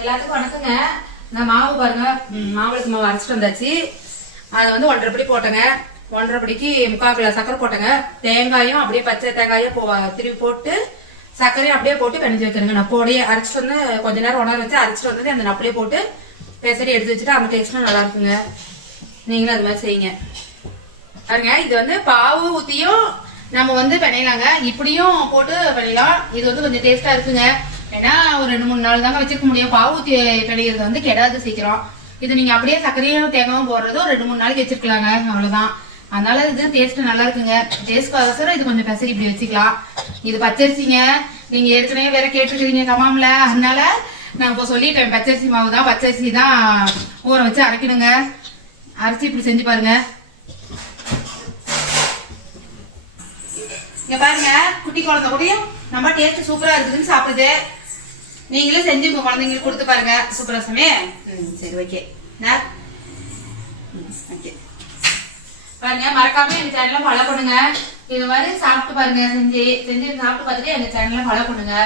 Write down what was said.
எல்லாத்துக்கும் வணக்கங்க. நான் மாவு பாருங்க மாவுளுக்கு மாவு அரைச்சிட்டு வந்தாச்சு. அதை வந்து ஒன்றரை படி போட்டேங்க. ஒன்றரை படிக்கு முக்கால் கிலோ சக்கரை போட்டேங்க. தேங்காயும் அப்படியே பச்சை தேங்காயும் போ திருப்பி போட்டு சர்க்கரையும் அப்படியே போட்டு கணிஞ்சு வைக்கிறேங்க நான் போடையே அரைச்சிட்டு வந்து கொஞ்ச நேரம் உணர வச்சு அரைச்சிட்டு வந்தது அந்த அப்படியே போட்டு பேசடி எடுத்து வச்சுட்டு அந்த டேஸ்ட்லாம் நல்லா இருக்குங்க. நீங்களும் அது மாதிரி செய்யுங்க. பாருங்க இது வந்து பாவு ஊத்தியும் நம்ம வந்து பிணையலாங்க இப்படியும் போட்டு பண்ணிடலாம் இது வந்து கொஞ்சம் டேஸ்டா இருக்குங்க. ஏன்னா ஒரு ரெண்டு மூணு நாள் தாங்க வச்சுக்க முடியும். பாவூத்தி ஊத்தி வந்து கெடாது சீக்கிரம். இது நீங்க அப்படியே சர்க்கரையும் தேங்காயும் போடுறது ஒரு ரெண்டு மூணு நாளைக்கு வச்சிருக்கலாங்க. அவ்வளவுதான். அதனால இது டேஸ்ட் நல்லா இருக்குங்க. டேஸ்ட் அவசரம் இது கொஞ்சம் பெசரி இப்படி வச்சுக்கலாம். இது பச்சரிசிங்க. நீங்க ஏற்கனவே வேற கேட்டுருக்கீங்க கமாம்ல. அதனால நான் இப்போ சொல்லிட்டேன் பச்சரிசி மாவு தான். பச்சரிசி தான் ஊற வச்சு அரைக்கணுங்க. அரைச்சி இப்படி செஞ்சு பாருங்க. இங்க பாருங்க குட்டி குழந்தை கூடயும். நம்ம டேஸ்ட் சூப்பரா இருக்குதுன்னு சாப்பிடுது. நீங்களும் செஞ்சு உங்க குழந்தைங்களுக்கு கொடுத்து பாருங்க. சூப்பரா சமே. ம் சரி ஓகே ஓகே பாருங்க மறக்காம எங்க சேனல்ல ஃபாலோ பண்ணுங்க. இது மாதிரி சாப்பிட்டு பாருங்க செஞ்சு செஞ்சு சாப்பிட்டு பார்த்துட்டு எங்க சேனல்ல ஃபாலோ பண்ணுங்க.